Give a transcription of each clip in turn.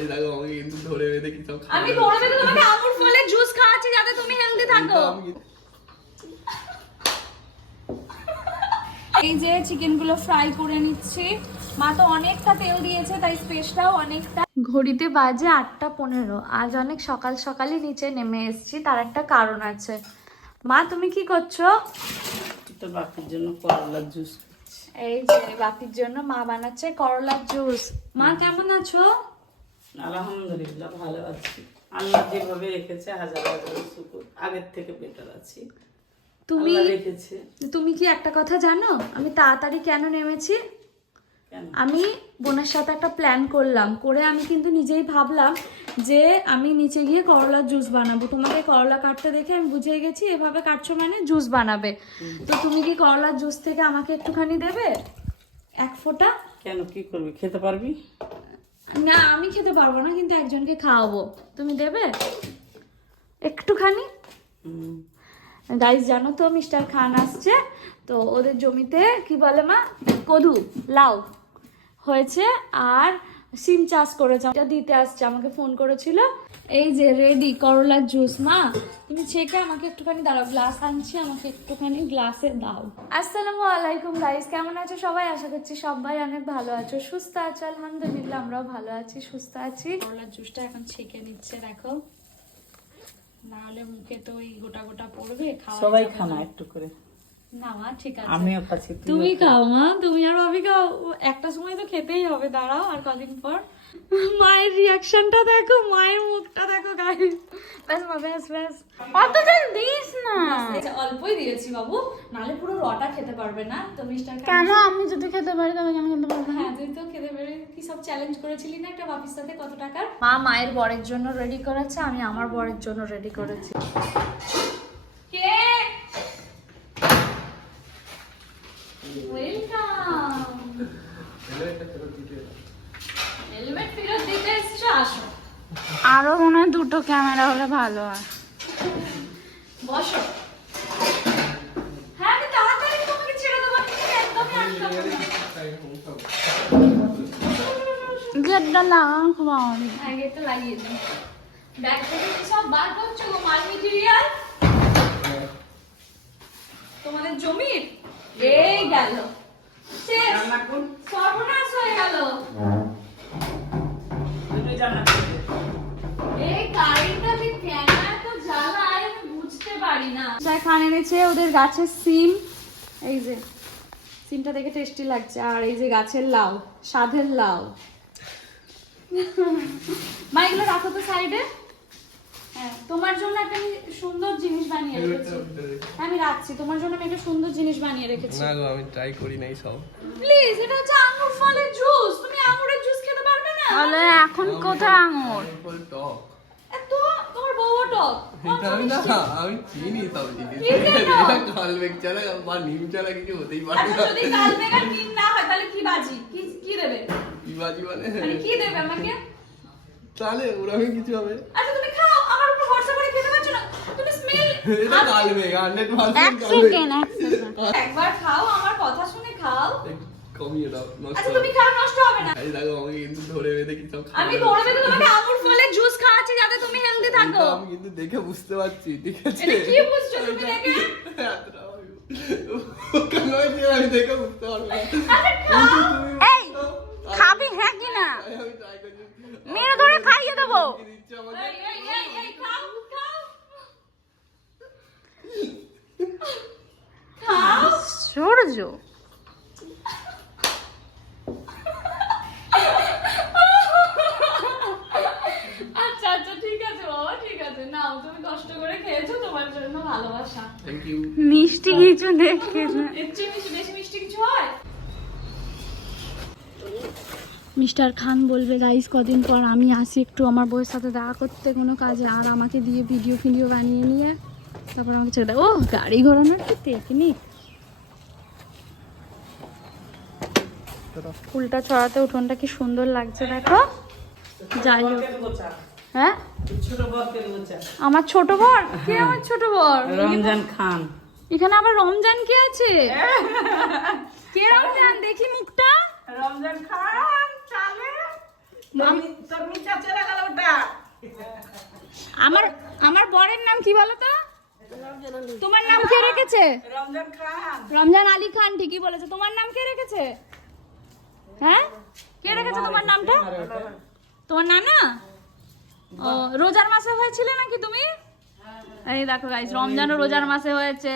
এই দেখো আমাকে কিন্তু ধরে বেঁধে কি সব আমি ধরে বেঁধে তোমাকে আঙুর ফলের জুস খাওয়াচ্ছি যাতে তুমি হেলদি থাকো। এই যে চিকেনগুলো ফ্রাই করে নিচ্ছি। মা তো অনেকটা তেল দিয়েছে তাই স্পেসটাও অনেকটা ঘড়িতে বাজে আটটা পনেরো। আজ অনেক সকাল সকালই নিচে নেমে এসেছি তার একটা কারণ আছে। মা তুমি কি করছ? তো বাকির জন্য করলার জুস এই যে বাপির জন্য মা বানাচ্ছে করলার জুস মা কেমন আছো? আলহামদুলিল্লাহ ভালো আছি। আল্লাহ যেভাবে রেখেছে হাজার হাজার শুকুর। আগের থেকে বেটার আছি। তুমি রেখেছে। তুমি কি একটা কথা জানো? আমি তাড়াতাড়ি কেন নেমেছি? আমি বোনের সাথে একটা প্ল্যান করলাম। করে আমি কিন্তু নিজেই ভাবলাম যে আমি নিচে গিয়ে করলার জুস বানাবো। তোমাকে করলা কাটতে দেখে আমি বুঝে গেছি এভাবে কাটছো মানে জুস বানাবে। তো তুমি কি করলার জুস থেকে আমাকে একটুখানি দেবে? এক ফোঁটা? কেন? কি করবি? খেতে পারবি? না আমি খেতে পারব না কিন্তু একজনকে খাওয়াবো। তুমি দেবে? একটুখানি। গাইস জানো তো মিস্টার খান আসছে তো ওদের জমিতে কি বলে মা? কদু লাউ হয়েছে আর সিম চাষ করেছে এটা দিতে আসছে আমাকে ফোন করেছিল। এই যে রেডি করলার জুস মা তুমি ছেঁকে আমাকে একটুখানি দাঁড়াও গ্লাস আনছি আমাকে একটুখানি গ্লাসে দাও। আসসালামু আলাইকুম গাইস কেমন আছো সবাই? আশা করছি সবাই অনেক ভালো আছো। সুস্থ আছো? আলহামদুলিল্লাহ আমরাও ভালো আছি সুস্থ আছি। করলার জুসটা এখন ছেঁকে নিচ্ছে দেখো। না হলে মুখে তো ওই গোটা গোটা পড়বে খাওয়া সবাই খানা একটু করে। না মা ঠিক আছে। আমিও খাচ্ছি তুমি খাও। মা তুমি আর ভাবি খাও। একটা সময় তো খেতেই হবে দাঁড়াও আর কদিন পর। মায়ের রিয়াকশনটা দেখো মায়ের মুখটা দেখো গাইস ব্যাস মা ব্যাস ব্যাস। অতজন দিস না। অল্পই দিয়েছি বাবু। নালে পুরো রটা খেতে পারবে না তো মিস্টার কেন? আমি যদি খেতে পারি তবে আমি খেতে পারব হ্যাঁ তুই তো খেতে পেরে কি সব চ্যালেঞ্জ করেছিলি না একটা বাপির সাথে? কত টাকার? মা মায়ের বরের জন্য রেডি করেছে আমি আমার বরের জন্য রেডি করেছি কে ওয়েলকাম হেলমেট ফেরত দিতে এসছো আসো আরও হয় দুটো ক্যামেরা হলে ভালো হয়। বসো। হ্যাঁ আমি তাড়াতাড়ি তোমাকে ছেড়ে দেবো একদমই আটকাবো গেটটা লাগানো খুব হ্যাঁ গেটটা লাগিয়ে দিই। ব্যাগ থেকে সব বার করছ গো মাল মেটেরিয়াল তোমাদের জমির? এই গেল। শেষ। সর্বনাশ হয়ে গেল। দুটোই এনেছে ওদের গাছের সিম। এই যে সিমটা দেখে টেস্টি লাগছে। আর এই যে গাছের লাউ সাধের লাউ। মা এগুলো রাখো তো সাইডে হ্যাঁ তোমার জন্য একটা আমি সুন্দর জিনিস বানিয়ে রেখেছি। হ্যাঁ, আমি রাখছি। তোমার জন্য আমি একটা সুন্দর জিনিস বানিয়ে রেখেছি। না গো আমি ট্রাই করি নাই সব। প্লিজ এটা হচ্ছে আঙুর ফলের জুস তুমি আঙুরের জুস খেতে পারবে না? তাহলে এখন কোথায় আঙুর? ফুল টক আমি না আমি চিনি সব জিনিস বা নিম কিছু হতেই পারে আচ্ছা না। যদি না হয় তাহলে কি বাজি? কি কি দেবে? কি বাজি মানে? কি দেবে আমাকে? তাহলে ওরকম কিছু হবে। আচ্ছা তুমি খাও আমার উপর ভরসা করে খেতে পারছ না? তুমি স্মেল এটা একবার খাও আমার কথা শুনে খাও। কমিয়ে দাও নষ্ট আচ্ছা তুমি খাও নষ্ট হবে না। এই দেখো আমাকে কিন্তু ধরে বেঁধে কি আমি ধরে বেঁধে তোমাকে আঙুর ফলের জুস খাওয়াচ্ছি যাতে তুমি হেলদি থাকো। আমি কিন্তু দেখে বুঝতে পারছি ঠিক আছে? এটা কি বুঝছ তুমি দেখে? কেন আমি দেখে বুঝতে পারব না। এই খাবি হ্যাঁ কি না? মেরে ধরে খাইয়ে দেবো। এই এই এই এই খাও খাও। খাও। সূর্য আচ্ছা আচ্ছা ঠিক আছে বাবা ঠিক আছে। নাও তুমি কষ্ট করে খেয়েছো তোমার জন্য ভালোবাসা। থ্যাংক ইউ মিষ্টি কিছু বেশি বেশি মিষ্টি কিছু হয়? মিস্টার খান বলবে গাইস কদিন পর আমি আসি একটু আমার বউয়ের সাথে দেখা করতে কোনো কাজে। আর আমাকে দিয়ে ভিডিও ফিডিও বানিয়ে নিয়ে তারপর আমাকে ছেড়ে দেয় ও গাড়ি ঘোরানোর কি টেকনিক ফুলটা ছড়াতে উঠোনটা কি সুন্দর লাগছে দেখো। যাই হোক। হ্যাঁ। আমার ছোট বর? কে আমার ছোট বর? রমজান খান। এখানে আবার রমজান কে আছে? কে রমজান? দেখি মুখটা। রমজান খান চালে। আমার আমার বরের নাম কি বলো তো? তোমার নাম কে রেখেছে? রমজান খান। রমজান আলী খান ঠিকই বলেছে। তোমার নাম কে রেখেছে? হ্যাঁ? কে রেখেছে তোমার নামটা? তোমার নানা? ও রোজার মাসে হয়েছিল নাকি তুমি? এই দেখো গাইস রমজানও রোজার মাসে হয়েছে।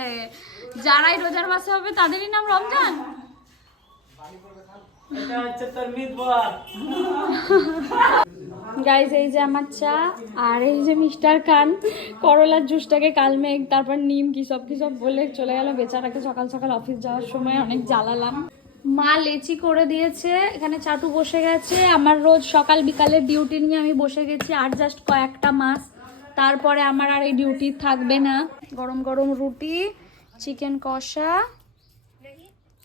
যারাই রোজার মাসে হবে তাদেরই নাম রমজান? গাইস এই যে আমার চা আর এই যে মিস্টার খান করলার জুসটাকে কালমেঘ তারপর নিম কি সব কি সব বলে চলে গেল। বেচারাকে সকাল সকাল অফিস যাওয়ার সময় অনেক জ্বালালাম। মা লেচি করে দিয়েছে, এখানে চাটু বসে গেছে। আমার রোজ সকাল বিকালের ডিউটি নিয়ে আমি বসে গেছি আর জাস্ট কয়েকটা মাস। তারপরে আমার আর এই ডিউটি থাকবে না। গরম গরম রুটি চিকেন কষা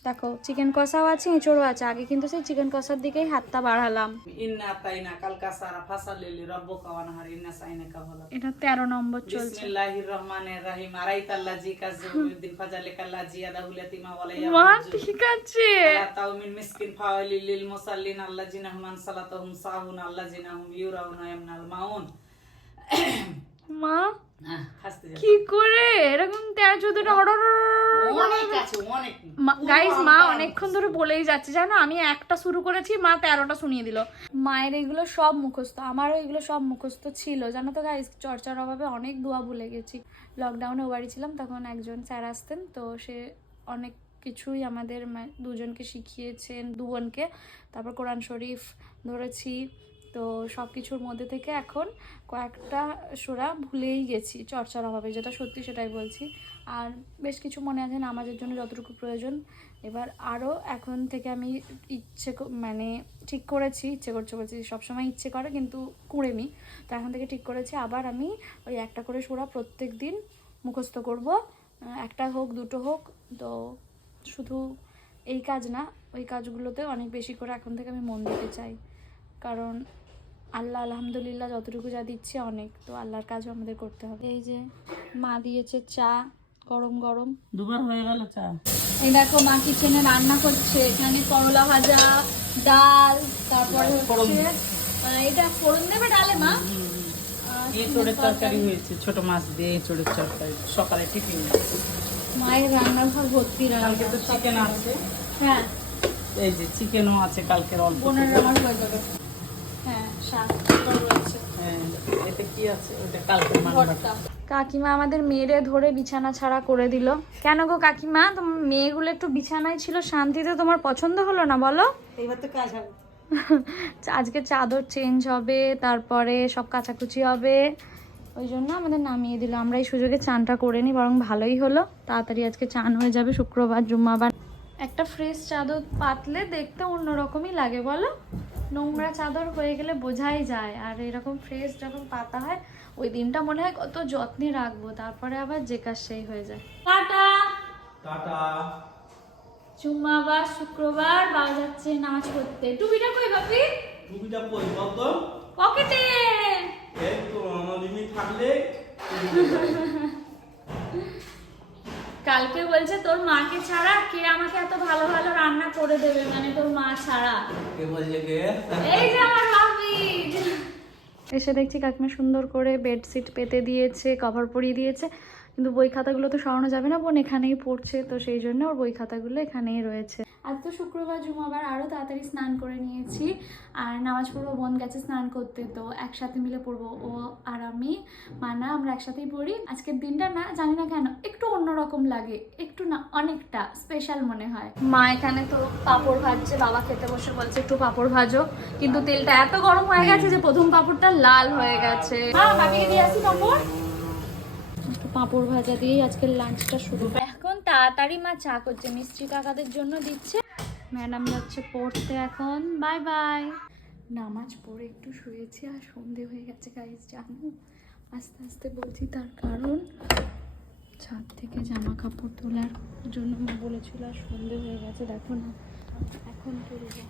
দেখো চিকেন কষাও আছে এঁচড়ও আছে। আগে কিন্তু সেই চিকেন কষার দিকেই হাতটা বাড়ালাম। এটা তেরো নম্বর চলছে। ঠিক আছে। মা কি করে? এরকম তেরো চোদ্দটা অর্ডার গাইস মা অনেকক্ষণ ধরে বলেই যাচ্ছে জানো? আমি একটা শুরু করেছি মা তেরোটা শুনিয়ে দিল। মায়ের এগুলো সব মুখস্থ আমারও এগুলো সব মুখস্থ ছিল জানো তো গাইস চর্চার অভাবে অনেক দোয়া ভুলে গেছি। লকডাউনে বাড়ি ছিলাম তখন একজন স্যার আসতেন তো সে অনেক কিছুই আমাদের দুজনকে শিখিয়েছেন দুজনকে তারপর কোরআন শরীফ ধরেছি তো সব কিছুর মধ্যে থেকে এখন কয়েকটা সুরা ভুলেই গেছি চর্চার অভাবে যেটা সত্যি সেটাই বলছি। আর বেশ কিছু মনে আছে নামাজের জন্য যতটুকু প্রয়োজন। এবার আরও এখন থেকে আমি ইচ্ছে মানে ঠিক করেছি, ইচ্ছে করছে বলছি সবসময় ইচ্ছে করে কিন্তু কুড়েমি তো এখন থেকে ঠিক করেছি, আবার আমি ওই একটা করে সুরা প্রত্যেক দিন মুখস্থ করব। একটা হোক, দুটো হোক, তো শুধু এই কাজ না, ওই কাজগুলোতে অনেক বেশি করে এখন থেকে আমি মন দিতে চাই। কারণ আল্লাহ আলহামদুলিল্লাহ যতটুকু যা দিচ্ছে অনেক, তো আল্লাহর কাজও আমাদের করতে হবে। এই যে মা দিয়েছে চা গরম গরম। দুবার হয়ে গেল চা। এই দেখো মা কিচেনে রান্না করছে। এখানে করলা ভাজা ডাল তারপরে হচ্ছে এটা ফোড়ন দেবে ডালে মা? এঁচড়ের তরকারি হয়েছে ছোট মাছ দিয়ে এঁচড়ের তরকারি। সকালে টিফিন। মায়ের রান্নাঘর ভর্তি রান্না। তো চিকেন আছে। হ্যাঁ। এই যে চিকেনও আছে কালকের অল্প বোনের। আমার হয়ে যাবে হ্যাঁ শাক রয়েছে। হ্যাঁ, এতে কি আছে? ওটা কালকে ভর্তা। কাকিমা আমাদের মেয়েরে ধরে বিছানা ছাড়া করে দিল। কেন গো কাকিমা? তোমার মেয়েগুলো একটু বিছানায় ছিল শান্তিতে তোমার পছন্দ হলো না বলো? এইবার তো কাজ হবে। আজকে চাদর চেঞ্জ হবে তারপরে সব কাচাকুচি হবে। ওই জন্য আমাদের নামিয়ে দিল। আমরা এই সুযোগে চানটা করে নিই বরং ভালোই হলো। তাড়াতাড়ি আজকে চান হয়ে যাবে শুক্রবার জুম্মাবার। একটা ফ্রেশ চাদর পাতলে দেখতে অন্যরকমই লাগে বলো? নোংরা চাদর হয়ে গেলে বোঝাই যায়। আর এরকম ফ্রেশ যখন পাতা হয় ওই দিনটা মনে হয় কত যত্নে রাখব তারপরে আবার যে কাজ সেই হয়ে যায়। টাটা! টাটা! জুম্মাবার শুক্রবার বাজাচ্ছে নাচ করতে টুপিটা কই বাপি? টুপিটা কই কত পকেটে! এই তো আমার লিমিট থাকলে কালকে বলছে তোর মাকে ছাড়া কে আমাকে এত ভালো ভালো রান্না করে দেবে? মানে তোর মা ছাড়া। কে বলছে কে? এই যে আমার ভাবি এসে দেখছি কাকিমা সুন্দর করে বেডশিট পেতে দিয়েছে কভার পরিয়ে দিয়েছে। কিন্তু বই খাতাগুলো তো সরানো যাবে না বোন এখানেই পড়ছে তো সেই জন্য ওর বই খাতাগুলো এখানেই রয়েছে। আজ তো শুক্রবার জুমাবার আরও তাড়াতাড়ি স্নান করে নিয়েছি। আর নামাজ পড়ব বোন গেছে স্নান করতে তো একসাথে মিলে পড়ব ও আর আমি মানা আমরা একসাথেই পড়ি। আজকের দিনটা না জানি না কেন একটু অন্যরকম লাগে একটু না অনেকটা স্পেশাল মনে হয়। মা এখানে তো পাঁপড় ভাজছে বাবা খেতে বসে বলছে একটু পাঁপড় ভাজো। কিন্তু তেলটা এত গরম হয়ে গেছে যে প্রথম পাঁপড়টা লাল হয়ে গেছে। হ্যাঁ বাপিকে দিয়ে আসি পাঁপড়? পাঁপড় ভাজা দিয়েই আজকের লাঞ্চটা শুরু। এখন তাড়াতাড়ি মা চা করছে মিস্ত্রি কাকাদের জন্য দিচ্ছে। ম্যাডাম যাচ্ছে পড়তে এখন। Bye bye. নামাজ পড়ে একটু শুয়েছি আর সন্ধে হয়ে গেছে গাইজ জানো? আস্তে আস্তে বলছি তার কারণ। ছাদ থেকে জামা কাপড় তোলার জন্য বলেছিল আর সন্ধে হয়ে গেছে, দেখো না। এখন তুলবো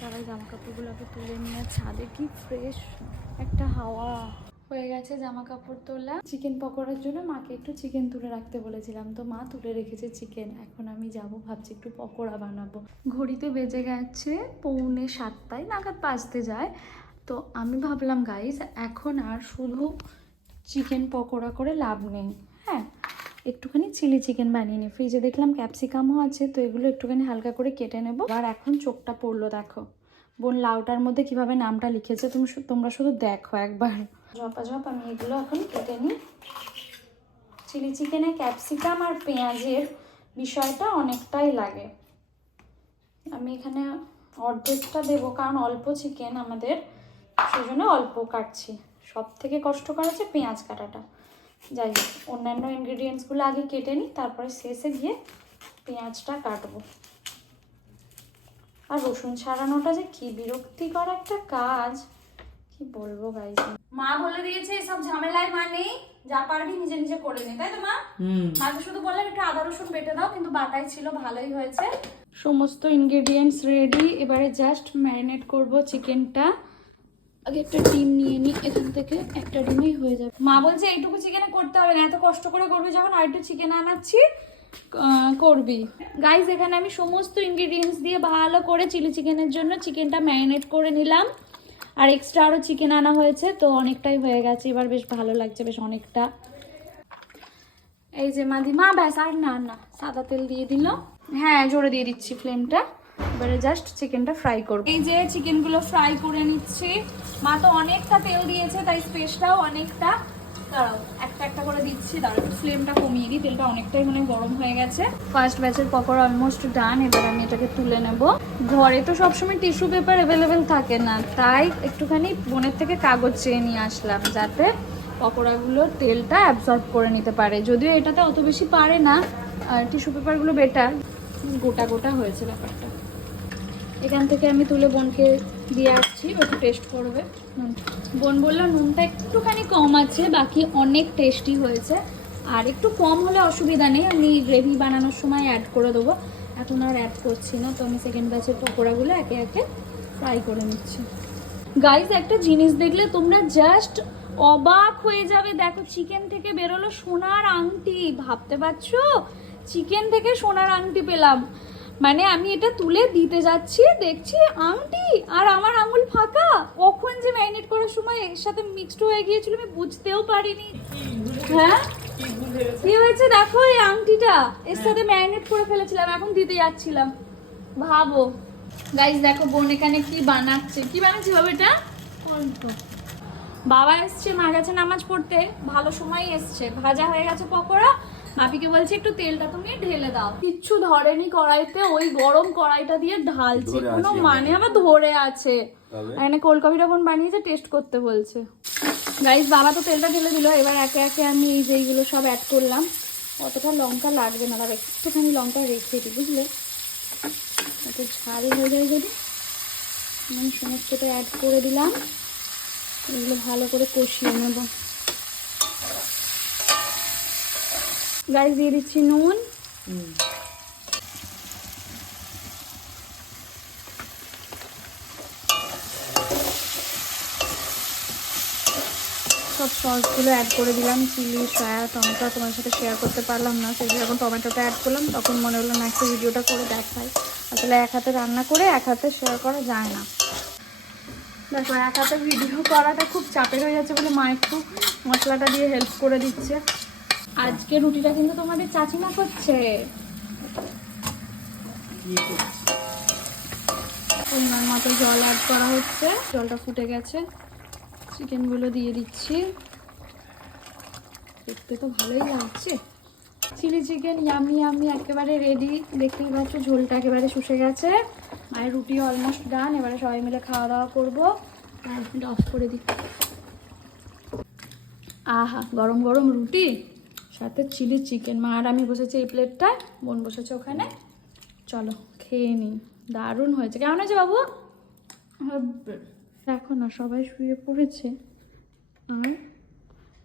তারা জামা কাপড়গুলোকে তুলে নিয়ে ছাদে কি ফ্রেশ একটা হাওয়া। হয়ে গেছে জামা কাপড় তোলা। চিকেন পকোড়ার জন্য মাকে একটু চিকেন তুলে রাখতে বলেছিলাম। তো মা তুলে রেখেছে চিকেন। এখন আমি যাব, ভাবছি একটু পকোড়া বানাবো। ঘড়িতে বেজে গেছে পৌনে সাতটায়, নাগাদ বাজতে যায়। তো আমি ভাবলাম, গাইস, এখন আর শুধু চিকেন পকোড়া করে লাভ নেই। হ্যাঁ একটুখানি চিলি চিকেন বানিয়ে নিই। ফ্রিজে দেখলাম ক্যাপসিকামও আছে, তো এগুলো একটুখানি হালকা করে কেটে নেব। আর এখন চোখটা পড়ল, দেখো। বোন লাউটার মধ্যে কীভাবে নামটা লিখেছে, তুমি তোমরা শুধু দেখো একবার। ঝপাঝপ আমি এগুলো এখন কেটে নিই। চিলি চিকেনে ক্যাপসিকাম আর পেঁয়াজের বিষয়টা অনেকটাই লাগে। আমি এখানে অর্ধেকটা দেবো, কারণ অল্প চিকেন আমাদের সেই জন্য অল্প কাটছি। সব থেকে কষ্টকর হচ্ছে পেঁয়াজ কাটাটা। যাই হোক, অন্যান্য ইনগ্রিডিয়েন্টসগুলো আগে কেটে নিই, তারপরে শেষে গিয়ে পেঁয়াজটা কাটবো। আর রসুন ছাড়ানোটা যে কি বিরক্তিকর একটা কাজ! কি বলব গাইজ মা বলে দিয়েছে এসব ঝামেলায় মা নেই যা পারবি নিজে নিজে করে নে। তাই তো মা? হুম। মাকে শুধু বললাম একটু আদা রসুন বেটে দাও কিন্তু বাটাই ছিল ভালোই হয়েছে। সমস্ত ইনগ্রেডিয়েন্টস রেডি এবারে জাস্ট ম্যারিনেট করব চিকেনটা আগে একটা ডিম নিয়ে নিই এখান থেকে একটা ডিমই হয়ে যাবে। মা বলছে এইটুকু চিকেনে করতে হবে না এত কষ্ট করে করবি যখন আর একটু চিকেন আনাচ্ছি করবি। গাইজ এখানে আমি সমস্ত ইনগ্রিডিয়েন্টস দিয়ে ভালো করে চিলি চিকেনের জন্য চিকেনটা ম্যারিনেট করে নিলাম। আর এক্সট্রা আরও চিকেন আনা হয়েছে, তো অনেকটাই হয়ে গেছে। এবার বেশ ভালো লাগছে, বেশ অনেকটা। এই যে মাদিমা ব্যাস, আর না না, সাদা তেল দিয়ে দিল। হ্যাঁ জোরে দিয়ে দিচ্ছি ফ্লেমটা এবারে জাস্ট চিকেনটা ফ্রাই করব। এই যে চিকেনগুলো ফ্রাই করে নিচ্ছি। মা তো অনেকটা তেল দিয়েছে, তাই স্পেসটাও অনেকটা। দাঁড়াও, একটা একটা করে দিচ্ছি কমিয়ে তেলটা অনেকটাই মানে গরম হয়ে গেছে। ফার্স্ট ব্যাচের পকোড়া অলমোস্ট ডান এবার আমি এটাকে তুলে ঘরে তো সবসময় টিস্যু পেপার অ্যাভেলেবেল থাকে না, তাই একটুখানি বোনের থেকে কাগজ চেয়ে নিয়ে আসলাম, যাতে তেলটা করে নিতে পারে। যদিও এটাতে অত বেশি পারে না টিস্যু পেপারগুলো বেটার গোটা গোটা হয়েছে ব্যাপারটা। এখান থেকে আমি তুলে বোনকে দিয়ে আসছি একটু টেস্ট করবে। বোন বলল, নুনটা একটুখানি কম আছে, বাকি অনেক টেস্টি হয়েছে। আর একটু কম হলে অসুবিধা নেই, আমি গ্রেভি বানানোর সময় অ্যাড করে দেবো। এখন আর অ্যাড করছি না, তো আমি সেকেন্ড ব্যাচের পকোড়াগুলো একে একে ফ্রাই করে নিচ্ছি। গাইজ একটা জিনিস দেখলে তোমরা জাস্ট অবাক হয়ে যাবে। দেখো চিকেন থেকে বেরোলো সোনার আংটি। ভাবতে পারছ? চিকেন থেকে সোনার আংটি পেলাম। মানে আমি এটা তুলে দিতে যাচ্ছি দেখছি আংটি আর আমার আঙুল ফাঁকা। কখন যে ম্যারিনেট করার সময় এর সাথে মিক্সড হয়ে গিয়েছিল আমি বুঝতেও পারিনি। হ্যাঁ? কি হয়েছে? দেখো এই আংটিটা। এর সাথে ম্যারিনেট করে ফেলেছিলাম এখন দিতে যাচ্ছিলাম। ভাবো। গাইস দেখো বোন এখানে কি বানাচ্ছে। কি বানাচ্ছি বাবা এটা? বাবা এসছে মা গেছে নামাজ পড়তে। ভালো সময় এসছে। ভাজা হয়ে গেছে পকোড়া। বাপিকে বলছি একটু তেলটা তুমি ঢেলে দাও। কিচ্ছু ধরেনি কড়াইতে ওই গরম কড়াইটা দিয়ে ঢালছে। কোনো মানে আবার ধরে আছে? এখানে কোল্ড কফিটা বোন বানিয়েছে টেস্ট করতে বলছে। গাইস বাবা তো তেলটা ঢেলে দিল এবার একে একে আমি এই যে এইগুলো সব অ্যাড করলাম। অতটা লঙ্কা লাগবে না তার একটুখানি লঙ্কা রেখে দিই বুঝলে? এত ঝাল হয়ে যায় যদি। আমি সমস্তটা অ্যাড করে দিলাম। এগুলো ভালো করে কষিয়ে নেব। গাইস দিয়ে দিচ্ছি নুন। সব সসগুলো অ্যাড করে দিলাম, চিলি সয়া টমেটো তোমার সাথে শেয়ার করতে পারলাম না। সেগুলো যখন টমেটোটা অ্যাড করলাম, তখন মনে হলো না, একটা ভিডিওটা করে দেখাই। আসলে এক হাতে রান্না করে, এক হাতে শেয়ার করা যায় না। দেখো, এক হাতে ভিডিও করাটা খুব চাপের হয়ে যাচ্ছে বলে মা একটু মশলাটা দিয়ে হেল্প করে দিচ্ছে। আজকে রুটিটা কিন্তু তোমাদের চাচিমা করছে। পরিমাণ মতো জল অ্যাড করা হচ্ছে। জলটা ফুটে গেছে। চিকেনগুলো দিয়ে দিচ্ছি। দেখতে তো ভালোই লাগছে। চিলি চিকেন ইয়ামি আমি একেবারে রেডি দেখতেই পাচ্ছ ঝোলটা একেবারে শুষে গেছে। মায়ের রুটি অলমোস্ট ডান এবারে সবাই মিলে খাওয়া দাওয়া করব। আর অফ করে দিই আহা, গরম গরম রুটি? সাথে চিলি চিকেন। মা আর আমি বসেছি এই প্লেটটায়, বোন বসেছে ওখানে। চলো, খেয়ে নিই। দারুণ হয়েছে। কেমন হয়েছে বাবু? দেখো না, সবাই শুয়ে পড়েছে। আর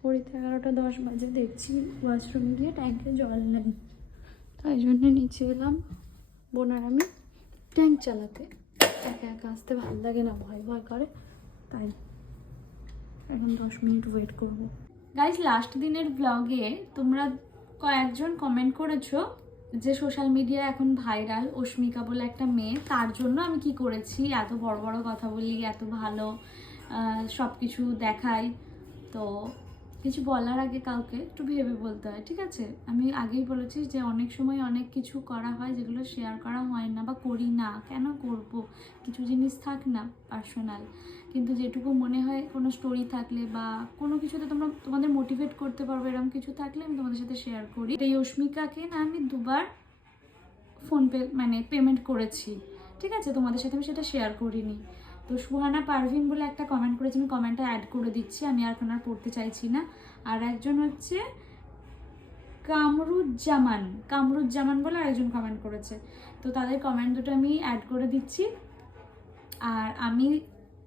ঘড়িতে এগারোটা দশ বাজে, দেখছি ওয়াশরুমে গিয়ে ট্যাঙ্কে জল নেই। তাই জন্য নিচে এলাম। বোনার আমি ট্যাঙ্ক চালাতে। একা একা আসতে ভালো লাগে না, ভয় ভয় করে। তাই এখন দশ মিনিট ওয়েট করব। গাইজ লাস্ট দিনের ব্লগে তোমরা কয়েকজন কমেন্ট করেছ যে সোশ্যাল মিডিয়া এখন ভাইরাল অস্মিকা বলে একটা মেয়ে। তার জন্য আমি কি করেছি? এত বড় বড় কথা বলি, এত ভালো সব কিছু দেখাই। তো কিছু বলার আগে কাউকে একটু ভেবে বলতে হয়, ঠিক আছে? আমি আগেই বলেছি যে অনেক সময় অনেক কিছু করা হয় যেগুলো শেয়ার করা হয় না বা করি না। কেন করব? কিছু জিনিস থাক না পার্সোনাল কিন্তু যেটুকু মনে হয় কোনো স্টোরি থাকলে বা কোনো কিছুতে তোমরা তোমাদের মোটিভেট করতে পারবে, এরকম কিছু থাকলে আমি তোমাদের সাথে শেয়ার করি। এই অস্মিকাকে না আমি দুবার ফোনপে মানে পেমেন্ট করেছি। ঠিক আছে? তোমাদের সাথে আমি সেটা শেয়ার করিনি। তো সুহানা পারভিন বলে একটা কমেন্ট করেছি, আমি কমেন্টটা অ্যাড করে দিচ্ছি, আমি আর এখন আর পড়তে চাইছি না। আর একজন হচ্ছে কামরুজ্জামান কামরুজ্জামান বলে আরেকজন কমেন্ট করেছে। তো তাদের কমেন্ট দুটো আমি অ্যাড করে দিচ্ছি। আর আমি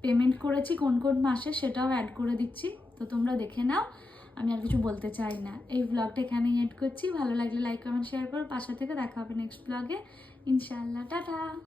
পেমেন্ট করেছি, কোন কোন মাসে সেটাও অ্যাড করে দিচ্ছি। তো তোমরা দেখে নাও, আমি আর কিছু বলতে চাই না। এই ব্লগটা এখানেই এড করছি। ভালো লাগলে লাইক কমেন্ট শেয়ার করো। পাশা থেকে দেখা হবে নেক্সট ব্লগে ইনশাআল্লাহ, টাটা!